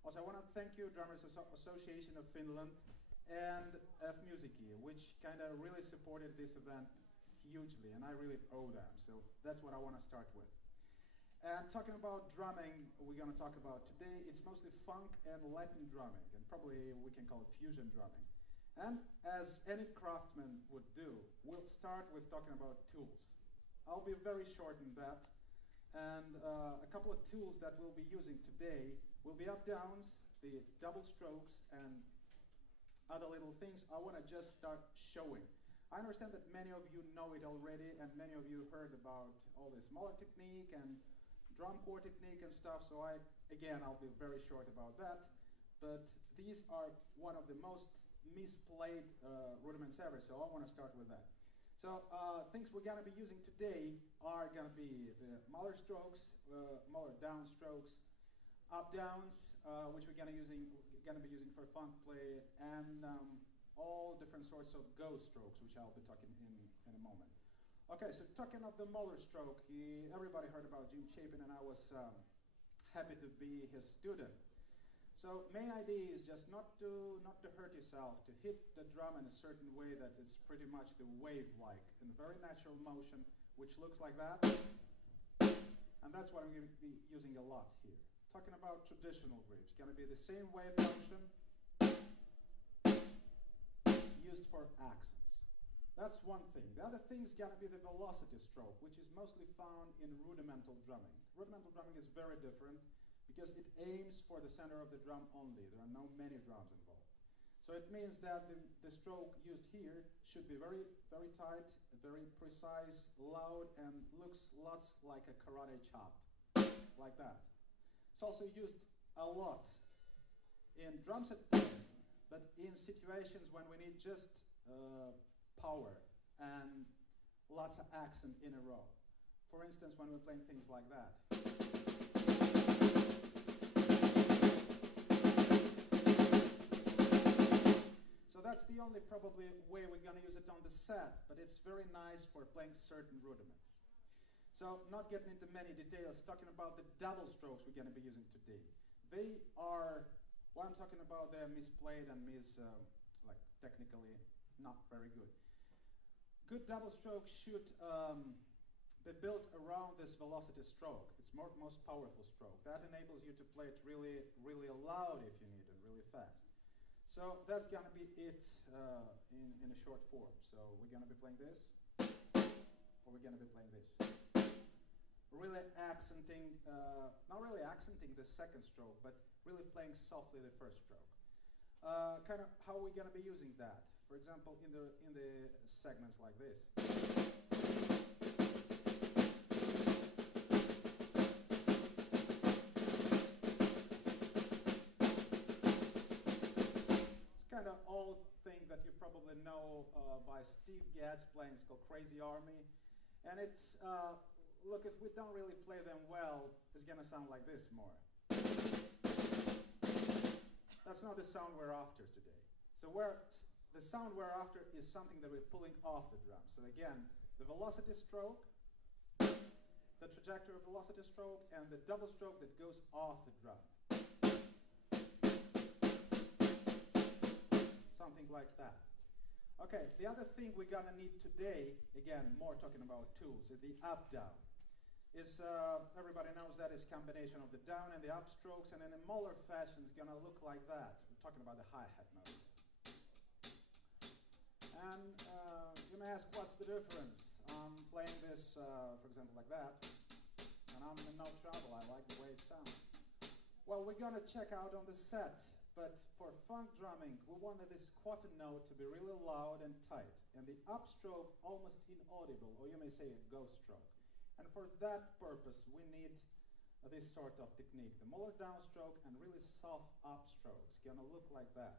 Also, I want to thank you, Drummers Association of Finland and F Music, which kind of really supported this event hugely, and I really owe them. So that's what I want to start with. And talking about drumming, we're going to talk about today, it's mostly funk and Latin drumming, and probably we can call it fusion drumming. And as any craftsman would do, we'll start with talking about tools. I'll be very short in that, and a couple of tools that we'll be using today will be up-downs, the double strokes, and other little things I want to just start showing. I understand that many of you know it already, and many of you heard about all this Moeller technique and drum corps technique and stuff, so I'll be very short about that. But these are one of the most misplayed rudiments ever, so I want to start with that. So things we're going to be using today are going to be the Moeller strokes, Moeller down strokes, up downs, which we're going to be using for funk play, and all different sorts of ghost strokes, which I'll be talking in a moment. Okay, so talking of the Moeller stroke, everybody heard about Jim Chapin, and I was happy to be his student. So main idea is just not to hurt yourself, to hit the drum in a certain way that is pretty much the wave-like, in a very natural motion, which looks like that. And that's what I'm going to be using a lot here. Talking about traditional grips, going to be the same wave motion used for accents. That's one thing. The other thing is going to be the velocity stroke, which is mostly found in rudimental drumming. Rudimental drumming is very different because it aims for the center of the drum only. There are no many drums involved. So it means that the stroke used here should be very, very tight, very precise, loud, and looks lots like a karate chop, like that. It's also used a lot in drum set playing, but in situations when we need just power and lots of accent in a row. For instance, when we're playing things like that. So that's the only probably way we're going to use it on the set, but it's very nice for playing certain rudiments. So not getting into many details, talking about the double strokes we're going to be using today. They are, what I'm talking about, they're misplayed and technically not very good. Good double stroke should be built around this velocity stroke. It's most powerful stroke. That enables you to play it really, really loud if you need it, really fast. So that's going to be it in a short form. So we're going to be playing this, or we're going to be playing this. Really accenting, not really accenting the second stroke, but really playing softly the first stroke. Kind of how are we going to be using that? For example, in the segments like this. It's kind of old thing that you probably know by Steve Gadd's playing. It's called Crazy Army, and it's look, if we don't really play them well, it's going to sound like this more. That's not the sound we're after today. So the sound we're after is something that we're pulling off the drum. So again, the velocity stroke, the trajectory of velocity stroke, and the double stroke that goes off the drum. Something like that. Okay, the other thing we're going to need today, again, more talking about tools, is the up-down. Everybody knows that is combination of the down and the up strokes, and in a Moeller fashion it's going to look like that. We're talking about the hi-hat mode. And you may ask, what's the difference? I'm playing this, for example, like that, and I'm in no trouble. I like the way it sounds. Well, we're going to check out on the set, but for funk drumming, we wanted this quarter note to be really loud and tight, and the up stroke almost inaudible, or you may say a ghost stroke. And for that purpose, we need this sort of technique. The Moeller downstroke and really soft upstrokes. Gonna look like that.